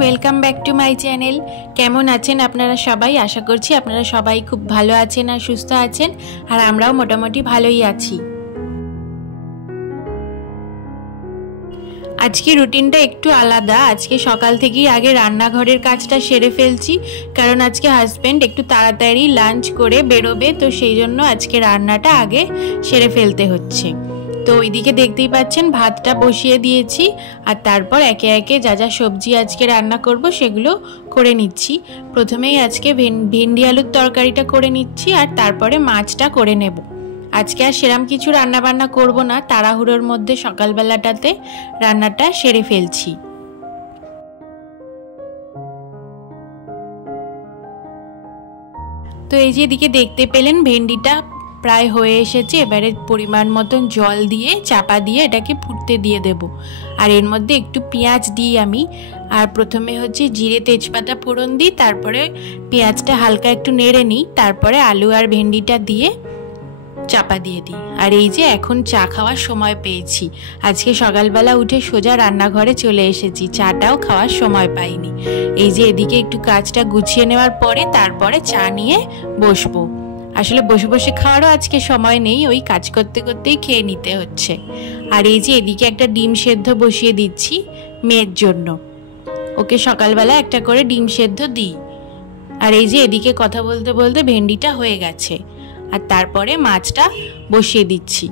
Welcome back to my channel. কেমন আছেন আপনারা সবাই? আশা করছি আপনারা সবাই খুব ভালো আছেন আর সুস্থ আছেন, আর আমরাও মোটামুটি ভালোই আছি। আজকে রুটিনটা একটু আলাদা। আজকে সকাল থেকেই আগে রান্নাঘরের কাজটা সেরে ফেলছি, কারণ আজকে হাজব্যান্ড একটু তাড়াতাড়ি লাঞ্চ করে বেরোবে, তো সেই জন্য আজকে রান্নাটা আগে সেরে ফেলতে হচ্ছে। তো ওইদিকে দেখতেই পাচ্ছেন ভাতটা বসিয়ে দিয়েছি, আর তারপর একে একে যা যা সবজি আজকে রান্না করব সেগুলো করে নিচ্ছি। প্রথমেই আজকে ভেন্ডি আলুর তরকারিটা করে নিচ্ছি, আর তারপরে মাছটা করে নেব। আজকে আর সেরকম কিছু রান্না বান্না করব না, তাড়াহুড়োর মধ্যে সকালবেলাটাতে রান্নাটা সেরে ফেলছি। তো এই যে এদিকে দেখতে পেলেন ভেন্ডিটা প্রায় হয়ে এসেছে। এবারে পরিমাণ মতন জল দিয়ে চাপা দিয়ে এটাকে ফুটতে দিয়ে দেব। আর এর মধ্যে একটু পেঁয়াজ দিই আমি। আর প্রথমে হচ্ছে জিরে তেজপাতা ফোড়ন দিই, তারপরে পেঁয়াজটা হালকা একটু নেড়ে নিই, তারপরে আলু আর ভেন্ডিটা দিয়ে চাপা দিয়ে দিই। আর এই যে এখন চা খাওয়ার সময় পেয়েছি। আজকে সকালবেলা উঠে সোজা রান্নাঘরে চলে এসেছি, চাটাও খাওয়ার সময় পাইনি। এই যে এদিকে একটু কাজটা গুছিয়ে নেওয়ার পরে তারপরে চা নিয়ে বসবো। আসলে বসে বসে খাওয়ারও আজকে সময় নেই, ওই কাজ করতে করতেই খেয়ে নিতে হচ্ছে। আর এই যে এদিকে একটা ডিম সেদ্ধ বসিয়ে দিচ্ছি মেয়ের জন্য। ওকে সকালবেলা একটা করে ডিম সেদ্ধ দিই। আর এই যে এদিকে কথা বলতে বলতে ভেন্ডিটা হয়ে গেছে, আর তারপরে মাছটা বসিয়ে দিচ্ছি।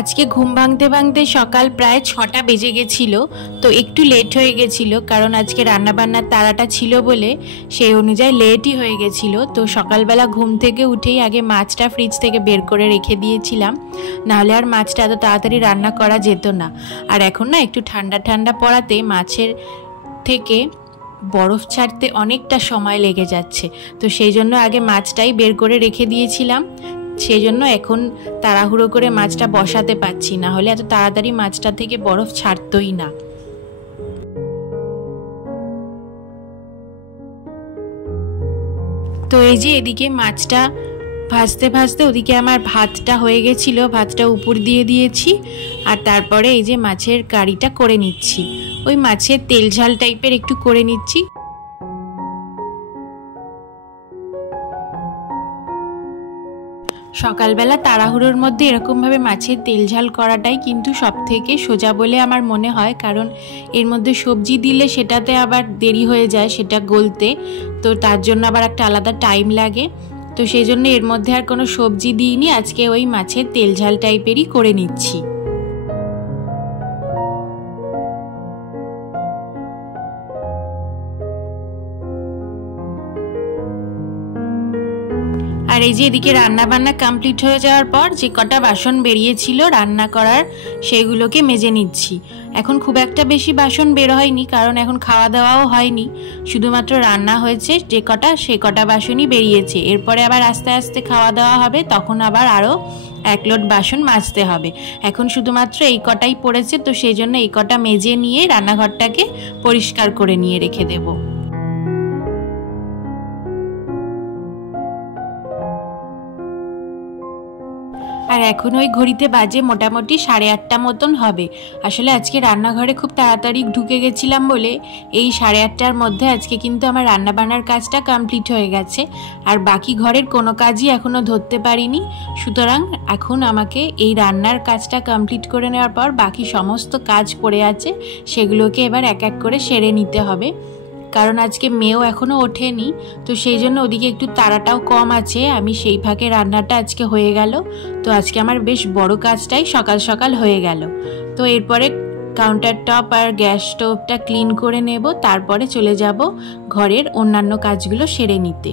আজকে ঘুম ভাঙতে ভাঙতে সকাল প্রায় 6টা বেজে গেছিল, তো একটু লেট হয়ে গেছিল, কারণ আজকে রান্নাবান্নার তাড়াটা ছিল বলে সেই অনুযায়ী লেটই হয়ে গেছিল। তো সকালবেলা ঘুম থেকে উঠেই আগে মাছটা ফ্রিজ থেকে বের করে রেখে দিয়েছিলাম, নাহলে আর মাছটা এত তাড়াতাড়ি রান্না করা যেত না। আর এখন না একটু ঠান্ডা ঠান্ডা পড়াতে মাছের থেকে বরফ ছাড়তে অনেকটা সময় লেগে যাচ্ছে, তো সেই জন্য আগে মাছটাই বের করে রেখে দিয়েছিলাম। সেই জন্য এখন তাড়াহুড়ো করে মাছটা বসাতে পারছি, না হলে এত তাড়াতাড়ি মাছটা থেকে বরফ ছাড়তই না। তো এই যে এদিকে মাছটা ভাজতে ভাজতে ওদিকে আমার ভাতটা হয়ে গেছিল, ভাতটা উপর দিয়ে দিয়েছি। আর তারপরে এই যে মাছের কারিটা করে নিচ্ছি, ওই মাছের তেল ঝাল টাইপের একটু করে নিচ্ছি। সকালবেলা তাড়াহুড়োর মধ্যে এরকমভাবে মাছের তেল ঝাল করাটাই কিন্তু সব থেকে সোজা বলে আমার মনে হয়, কারণ এর মধ্যে সবজি দিলে সেটাতে আবার দেরি হয়ে যায় সেটা গলতে, তো তার জন্য আবার একটা আলাদা টাইম লাগে। তো সেই জন্য এর মধ্যে আর কোনো সবজি দিইনি, আজকে ওই মাছের তেল ঝাল টাইপেরই করে নিচ্ছি। আর এই যে এদিকে রান্না বান্না কমপ্লিট হয়ে যাওয়ার পর যে কটা বাসন বেরিয়েছিল রান্না করার, সেগুলোকে মেজে নিচ্ছি। এখন খুব একটা বেশি বাসন বের হয়নি, কারণ এখন খাওয়া দাওয়াও হয়নি, শুধুমাত্র রান্না হয়েছে যে কটা, সে কটা বাসনই বেরিয়েছে। এরপরে আবার আস্তে আস্তে খাওয়া দাওয়া হবে, তখন আবার আরও 1 লোড বাসন মাজতে হবে। এখন শুধুমাত্র এই কটাই পড়েছে, তো সেই জন্য এই কটা মেজে নিয়ে রান্নাঘরটাকে পরিষ্কার করে নিয়ে রেখে দেবো। আর এখন ওই ঘড়িতে বাজে মোটামুটি 8:30 মতন হবে। আসলে আজকে রান্নাঘরে খুব তাড়াতাড়ি ঢুকে গেছিলাম বলে এই 8:30টার মধ্যে আজকে কিন্তু আমার রান্নাবান্নার কাজটা কমপ্লিট হয়ে গেছে, আর বাকি ঘরের কোনো কাজই এখনও ধরতে পারিনি। সুতরাং এখন আমাকে এই রান্নার কাজটা কমপ্লিট করে নেওয়ার পর বাকি সমস্ত কাজ পড়ে আছে, সেগুলোকে এবার এক এক করে সেরে নিতে হবে, কারণ আজকে মেয়েও এখনও ওঠেনি, তো সেই জন্য ওদিকে একটু তাড়াটাও কম আছে। আমি সেই ফাঁকে রান্নাটা আজকে হয়ে গেল, তো আজকে আমার বেশ বড় কাজটাই সকাল সকাল হয়ে গেল। তো এরপরে কাউন্টার টপ আর গ্যাস স্টোভটা ক্লিন করে নেব, তারপরে চলে যাব ঘরের অন্যান্য কাজগুলো সেরে নিতে।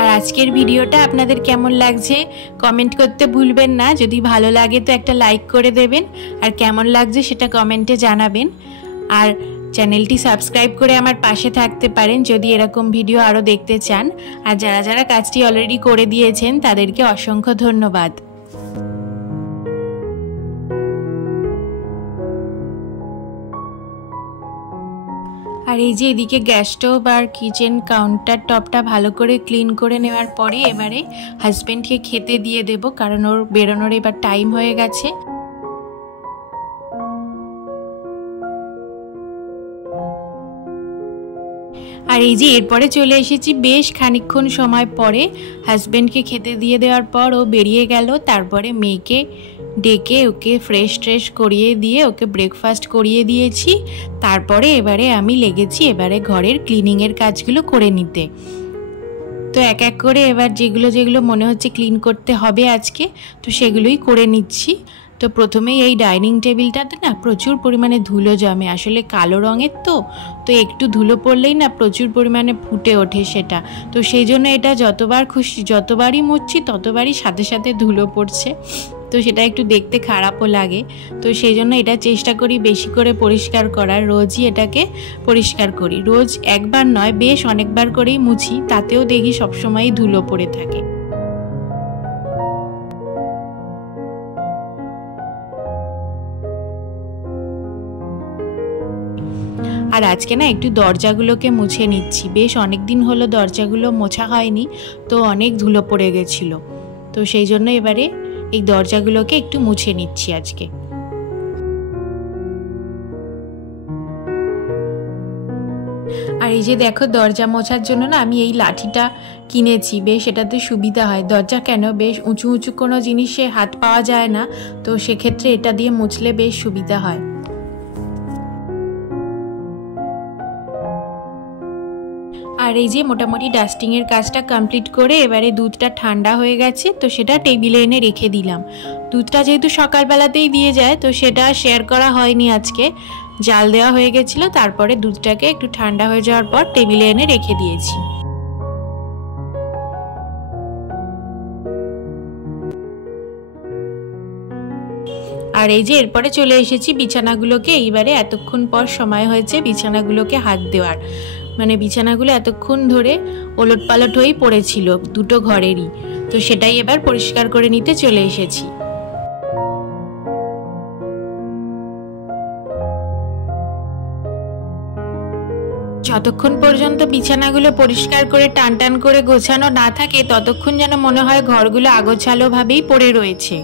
আর আজকের ভিডিওটা আপনাদের কেমন লাগছে কমেন্ট করতে ভুলবেন না। যদি ভালো লাগে তো একটা লাইক করে দেবেন, আর কেমন লাগছে সেটা কমেন্টে জানাবেন। আর চ্যানেলটি সাবস্ক্রাইব করে আমার পাশে থাকতে পারেন যদি এরকম ভিডিও আরও দেখতে চান। আর যারা যারা কাজটি অলরেডি করে দিয়েছেন তাদেরকে অসংখ্য ধন্যবাদ। আর আর এই যে এদিকে গ্যাস স্টোভ আর কিচেন কাউন্টার টপটা ভালো করে ক্লিন করে নেওয়ার পরে এবারে হাজব্যান্ডকে খেতে দিয়ে দেব, কারণ ওর বেরোনোর এবার টাইম হয়ে গেছে। আর এই যে এরপরে চলে এসেছি বেশ খানিকক্ষণ সময় পরে। হাজব্যান্ডকে খেতে দিয়ে দেওয়ার পর ও বেরিয়ে গেল। তারপরে মেয়েকে ডেকে ওকে ফ্রেশ ট্রেশ করিয়ে দিয়ে ওকে ব্রেকফাস্ট করিয়ে দিয়েছি। তারপরে এবারে আমি লেগেছি এবারে ঘরের ক্লিনিংয়ের কাজগুলো করে নিতে। তো এক এক করে এবার যেগুলো যেগুলো মনে হচ্ছে ক্লিন করতে হবে আজকে, তো সেগুলোই করে নিচ্ছি। তো প্রথমেই এই ডাইনিং টেবিলটাতে না প্রচুর পরিমাণে ধুলো জমে, আসলে কালো রঙের তো একটু ধুলো পড়লেই না প্রচুর পরিমাণে ফুটে ওঠে সেটা। তো সেই জন্য এটা যতবার খুশি যতবারই মুছছি ততবারই সাথে সাথে ধুলো পড়ছে, তো সেটা একটু দেখতে খারাপও লাগে। তো সেই জন্য এটা চেষ্টা করি বেশি করে পরিষ্কার করার, রোজই এটাকে পরিষ্কার করি। রোজ একবার নয় বেশ অনেকবার করেই মুছি, তাতেও দেখি সবসময়ই ধুলো পড়ে থাকে। আর আজকে না একটু দরজাগুলোকে মুছে নিচ্ছি, বেশ অনেক দিন হলো দরজাগুলো মোছা হয়নি, তো অনেক ধুলো পড়ে গেছিল। তো সেই জন্য এবারে এই দরজাগুলোকে একটু মুছে নিচ্ছি আজকে। আর এই যে দেখো দরজা মোছার জন্য না আমি এই লাঠিটা কিনেছি, বেশ এটাতে সুবিধা হয়। দরজা কেন বেশ উঁচু উঁচু কোনো জিনিসে হাত পাওয়া যায় না, তো সেক্ষেত্রে এটা দিয়ে মুছলে বেশ সুবিধা হয়। আর এই যে মোটামুটি ডাস্টিংয়ের কাজটা কমপ্লিট করে এবারে দুধটা ঠান্ডা হয়ে গেছে, তো সেটা টেবিলে এনে রেখে দিলাম। দুধটা যেহেতু সকালবেলাতেই দিয়ে যায়, তো সেটা শেয়ার করা হয়নি আজকে, জাল দেওয়া হয়ে গেছিলো। তারপরে দুধটাকে একটু ঠান্ডা হয়ে যাওয়ার পর টেবিলে এনে রেখে দিয়েছি। আর এই যে এরপরে চলে এসেছি বিছানাগুলোকে, এইবারে এতক্ষণ পর সময় হয়েছে বিছানাগুলোকে হাত দেওয়ার। মানে বিছানাগুলো এতক্ষণ ধরে ওলট পালট হয়েই পড়েছিল দুটো ঘরেরই, তো সেটাই এবার পরিষ্কার করে নিতে চলে এসেছি। যতক্ষণ পর্যন্ত বিছানাগুলো পরিষ্কার করে টান টান করে গোছানো না থাকে ততক্ষণ যেন মনে হয় ঘরগুলো আগোছালো ভাবেই পড়ে রয়েছে।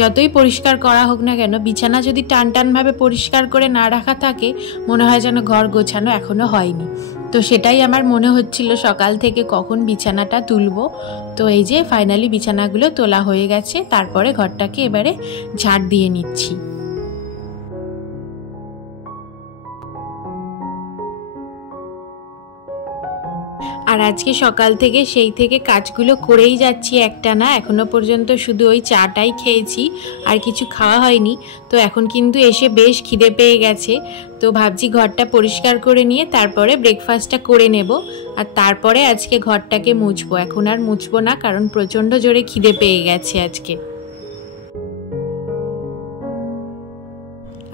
যতই পরিষ্কার করা হোক না কেন বিছানা যদি টান টান ভাবে পরিষ্কার করে না রাখা থাকে মনে হয় যেন ঘর গোছানো এখনো হয়নি। তো সেটাই আমার মনে হচ্ছিল সকাল থেকে কখন বিছানাটা তুলবো। তো এই যে ফাইনালি বিছানাগুলো তোলা হয়ে গেছে, তারপরে ঘরটাকে এবারে ঝাড় দিয়ে নিচ্ছি। আর আজকে সকাল থেকে সেই থেকে কাজগুলো করেই যাচ্ছি একটানা, এখনো পর্যন্ত শুধু ওই চাটাই খেয়েছি আর কিছু খাওয়া হয়নি। তো এখন কিন্তু এসে বেশ খিদে পেয়ে গেছে, তো ভাবছি ঘরটা পরিষ্কার করে নিয়ে তারপরে ব্রেকফাস্টটা করে নেব, আর তারপরে আজকে ঘরটাকে মুছবো। এখন আর মুছবো না, কারণ প্রচণ্ড জোরে খিদে পেয়ে গেছে আজকে।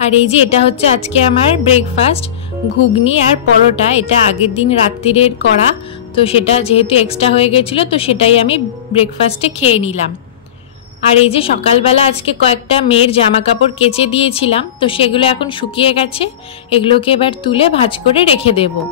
আর এই যে এটা হচ্ছে আজকে আমার ব্রেকফাস্ট, ঘুগনি আর পরোটা। এটা আগের দিন রাত্রিরের করা, তো সেটা যেহেতু এক্সট্রা হয়ে গেছিলো তো সেটাই আমি ব্রেকফাস্টে খেয়ে নিলাম। আর এই যে সকালবেলা আজকে কয়েকটা মেয়ের জামা কাপড় কেচে দিয়েছিলাম, তো সেগুলো এখন শুকিয়ে গেছে, এগুলোকে এবার তুলে ভাঁজ করে রেখে দেবো।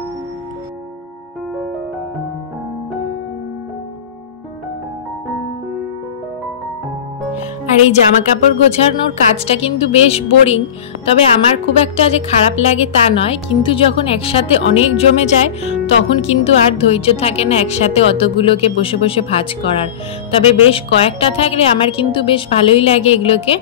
আর এই জামা কাপড় গোছানোর কাজটা কিন্তু বেশ বোরিং, তবে আমার খুব একটা যে খারাপ লাগে তা নয়, কিন্তু যখন একসাথে অনেক জমে যায় তখন কিন্তু আর ধৈর্য থাকে না একসাথে অতগুলোকে বসে বসে ভাঁজ করার। তবে বেশ কয়েকটা থাকলে আমার কিন্তু বেশ ভালোই লাগে এগুলোকে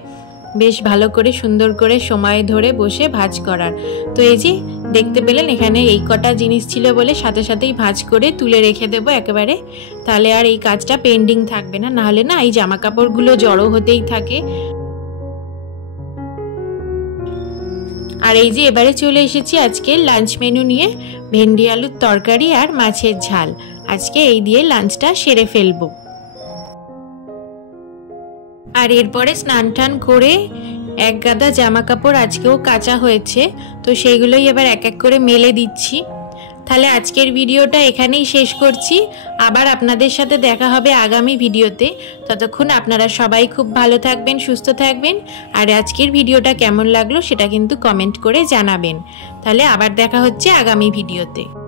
বেশ ভালো করে সুন্দর করে সময় ধরে বসে ভাঁজ করার। তো এই যে দেখতে পেলেন এখানে এই কটা জিনিস ছিল বলে সাথে সাথেই ভাঁজ করে তুলে রেখে দেবো একেবারে, তাহলে আর এই কাজটা পেন্ডিং থাকবে না, নাহলে না এই জামা কাপড়গুলো জড়ো হতেই থাকে। আর এই যে এবারে চলে এসেছি আজকে লাঞ্চ মেনু নিয়ে, ভেন্ডি আলুর তরকারি আর মাছের ঝাল। আজকে এই দিয়ে লাঞ্চটা সেরে ফেলবো। আর এরপরে স্নান টান করে এক গাদা জামা কাপড় আজকেও কাচা হয়েছে, তো সেইগুলোই এবার এক এক করে মেলে দিচ্ছি। তাহলে আজকের ভিডিওটা এখানেই শেষ করছি। আবার আপনাদের সাথে দেখা হবে আগামী ভিডিওতে। ততক্ষণ আপনারা সবাই খুব ভালো থাকবেন, সুস্থ থাকবেন। আর আজকের ভিডিওটা কেমন লাগলো সেটা কিন্তু কমেন্ট করে জানাবেন। তাহলে আবার দেখা হচ্ছে আগামী ভিডিওতে।